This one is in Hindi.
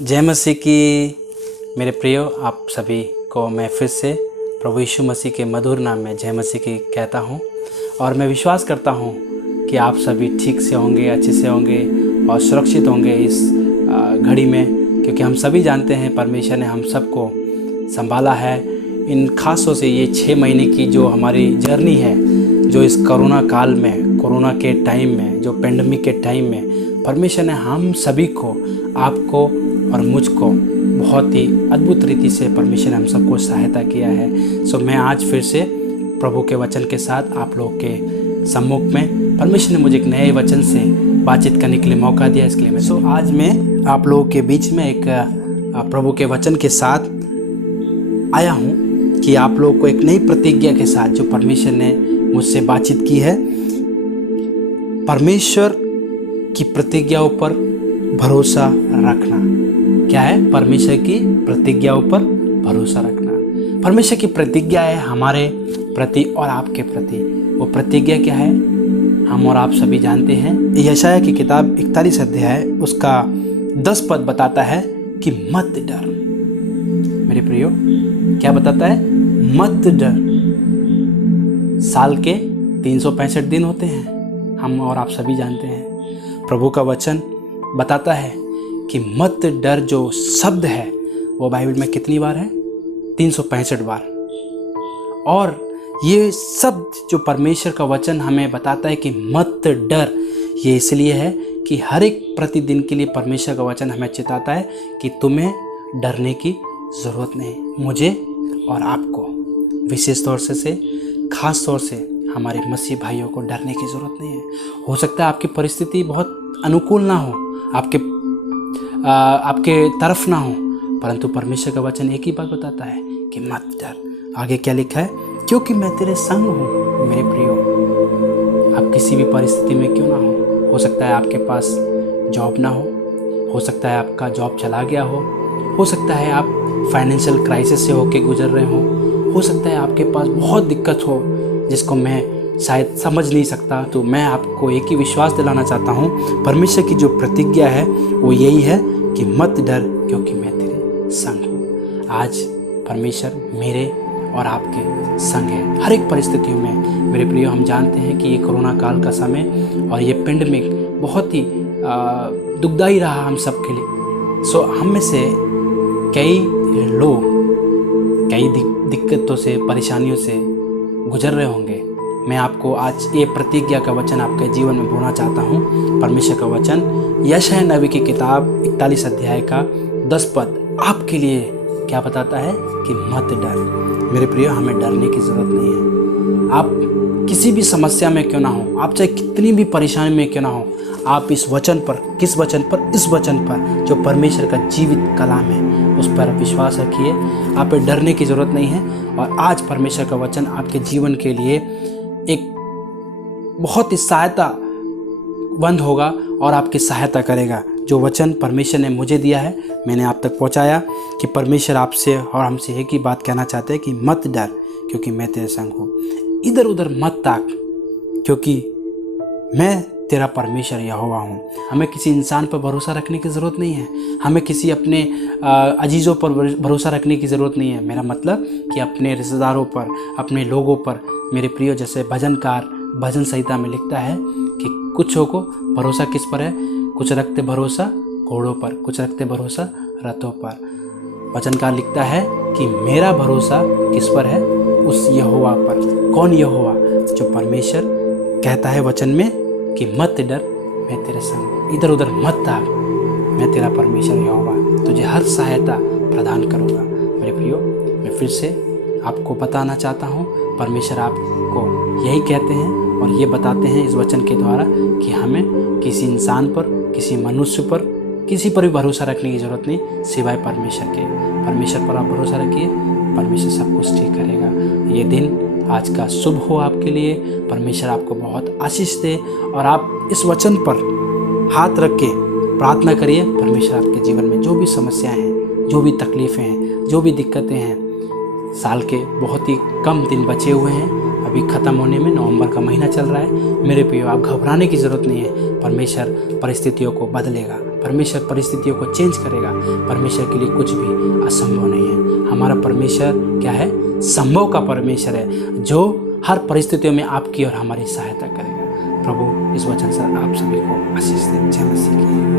जय मसीह की। मेरे प्रियो, आप सभी को मैं फिर से प्रभु यीशु मसीह के मधुर नाम में जय मसीह की कहता हूँ। और मैं विश्वास करता हूँ कि आप सभी ठीक से होंगे, अच्छे से होंगे और सुरक्षित होंगे इस घड़ी में, क्योंकि हम सभी जानते हैं परमेश्वर ने हम सबको संभाला है। इन खासों से ये 6 महीने की जो हमारी जर्नी है, जो इस कोरोना काल में, कोरोना के टाइम में, जो पेंडेमिक के टाइम में परमेश्वर ने हम सभी को, आपको और मुझको बहुत ही अद्भुत रीति से परमेश्वर ने हम सबको सहायता किया है। सो मैं आज फिर से प्रभु के वचन के साथ आप लोग के सम्मुख में, परमेश्वर ने मुझे एक नए वचन से बातचीत करने के लिए मौका दिया, इसके लिए मैं आज मैं आप लोगों के बीच में एक प्रभु के वचन के साथ आया हूँ कि आप लोगों को एक नई प्रतिज्ञा के साथ जो परमेश्वर ने मुझसे बातचीत की है, परमेश्वर की प्रतिज्ञाओं पर भरोसा रखना। क्या है? परमेश्वर की प्रतिज्ञाओं पर भरोसा रखना। परमेश्वर की प्रतिज्ञा है हमारे प्रति और आपके प्रति। वो प्रतिज्ञा क्या है? हम और आप सभी जानते हैं। यशायाह की किताब 41 अध्याय उसका 10 पद बताता है कि मत डर। मेरे प्रियो, क्या बताता है? मत डर। साल के 365 दिन होते हैं, हम और आप सभी जानते हैं। प्रभु का वचन बताता है कि मत डर जो शब्द है वो बाइबल में कितनी बार है? 365 बार। और ये शब्द जो परमेश्वर का वचन हमें बताता है कि मत डर, ये इसलिए है कि हर एक प्रतिदिन के लिए परमेश्वर का वचन हमें चेताता है कि तुम्हें डरने की ज़रूरत नहीं। मुझे और आपको विशेष तौर से खास तौर से हमारे मसीह भाइयों को डरने की ज़रूरत नहीं है। हो सकता है आपकी परिस्थिति बहुत अनुकूल ना हो, आपके तरफ ना हो, परंतु परमेश्वर का वचन एक ही बात बताता है कि मत डर। आगे क्या लिखा है? क्योंकि मैं तेरे संग हूँ। मेरे प्रियो, आप किसी भी परिस्थिति में क्यों ना हो सकता है आपके पास जॉब ना हो सकता है आपका जॉब चला गया हो सकता है आप फाइनेंशियल क्राइसिस से होके गुजर रहे हो सकता है आपके पास बहुत दिक्कत हो जिसको मैं शायद समझ नहीं सकता। तो मैं आपको एक ही विश्वास दिलाना चाहता हूँ, परमेश्वर की जो प्रतिज्ञा है वो यही है कि मत डर, क्योंकि मैं तेरे संग हूँ। आज परमेश्वर मेरे और आपके संग है हर एक परिस्थितियों में। मेरे प्रियो, हम जानते हैं कि ये कोरोना काल का समय और ये पेंडेमिक बहुत ही दुखदाई रहा हम सब के लिए। सो हम में से कई लोग कई दिक्कतों से, परेशानियों से गुजर रहे होंगे। मैं आपको आज ये प्रतिज्ञा का वचन आपके जीवन में बोलना चाहता हूँ। परमेश्वर का वचन यशायाह नबी की किताब 41 अध्याय का 10 पद आपके लिए क्या बताता है कि मत डर। मेरे प्रिय, हमें डरने की ज़रूरत नहीं है। आप किसी भी समस्या में क्यों ना हो, आप चाहे कितनी भी परेशानी में क्यों ना हो, आप इस वचन पर, किस वचन पर? इस वचन पर जो परमेश्वर का जीवित कलाम है, उस पर आप विश्वास रखिए। आप पे डरने की ज़रूरत नहीं है। और आज परमेश्वर का वचन आपके जीवन के लिए एक बहुत ही सहायताबंद होगा और आपकी सहायता करेगा। जो वचन परमेश्वर ने मुझे दिया है, मैंने आप तक पहुंचाया कि परमेश्वर आपसे और हमसे एक ही बात कहना चाहते हैं कि मत डर, क्योंकि मैं तेरे संग हूँ। इधर उधर मत ताक, क्योंकि मैं तेरा परमेश्वर यहोवा हूँ। हमें किसी इंसान पर भरोसा रखने की ज़रूरत नहीं है। हमें किसी अपने अजीज़ों पर भरोसा रखने की ज़रूरत नहीं है। मेरा मतलब कि अपने रिश्तेदारों पर, अपने लोगों पर। मेरे प्रियो, जैसे भजनकार भजन संहिता में लिखता है कि कुछों को भरोसा किस पर है? कुछ रखते भरोसा घोड़ों पर, कुछ रखते भरोसा रथों पर। वचनकार लिखता है कि मेरा भरोसा किस पर है? उस यहोवा पर। कौन यहोवा? जो परमेश्वर कहता है वचन में कि मत डर, मैं तेरे संग। इधर उधर मत ताक, मैं तेरा परमेश्वर यहोवा तुझे हर सहायता प्रदान करूँगा। मेरे प्रियो, मैं फिर से आपको बताना चाहता हूँ, परमेश्वर आपको यही कहते हैं और ये बताते हैं इस वचन के द्वारा कि हमें किसी इंसान पर, किसी मनुष्य पर, किसी पर भी भरोसा रखने की ज़रूरत नहीं सिवाय परमेश्वर के। परमेश्वर पर आप भरोसा रखिए, परमेश्वर सब कुछ ठीक करेगा। ये दिन आज का शुभ हो आपके लिए। परमेश्वर आपको बहुत आशीष दे और आप इस वचन पर हाथ रख के प्रार्थना करिए। परमेश्वर आपके जीवन में जो भी समस्याएं हैं, जो भी तकलीफ़ें हैं, जो भी दिक्कतें हैं, साल के बहुत ही कम दिन बचे हुए हैं अभी ख़त्म होने में, नवंबर का महीना चल रहा है। मेरे प्रियो, आप घबराने की ज़रूरत नहीं है। परमेश्वर परिस्थितियों को बदलेगा, परमेश्वर परिस्थितियों को चेंज करेगा। परमेश्वर के लिए कुछ भी असंभव नहीं है। हमारा परमेश्वर क्या है? संभव का परमेश्वर है, जो हर परिस्थितियों में आपकी और हमारी सहायता करेगा। प्रभु इस वचन से आप सभी को आशीष दे। जय मसीह की।